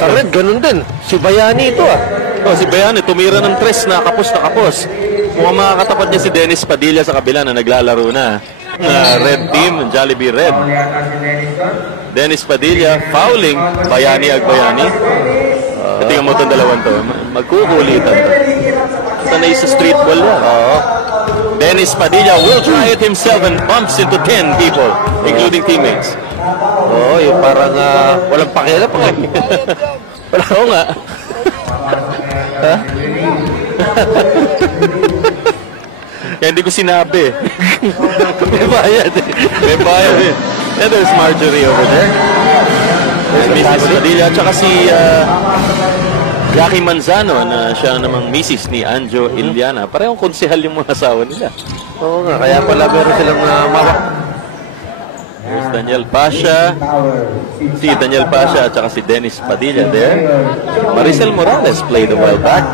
Sa red, ganun din. Si Bayani ito ah. Oh, si Bayani, tumira ng tres na kapos na kapos. Mukhang makakatapat niya si Dennis Padilla sa kabila na naglalaro na. Red team, Jollibee Red. Dennis Padilla, fouling, Bayani Agbayani. Tingnan mo itong dalawang to. Magkukulitan to. Ito na sa street ball yan. Dennis Padilla will try it himself and bumps into 10 people, including teammates. Oo, yung parang walang pakialam. Wala ko nga. Kaya hindi ko sinabi. May bayad eh. May bayad eh. And there's Marjorie over there. There's Mrs. Padilla. At saka si Jackie Manzano na siya namang misis ni Anjo Iliana. Parehong konsehal yung mga asawa nila. Oo nga, kaya pala meron silang mawak. There's Daniel Pasha. Si Daniel Pasha at saka si Dennis Padilla there. Maricel Morales played a while back.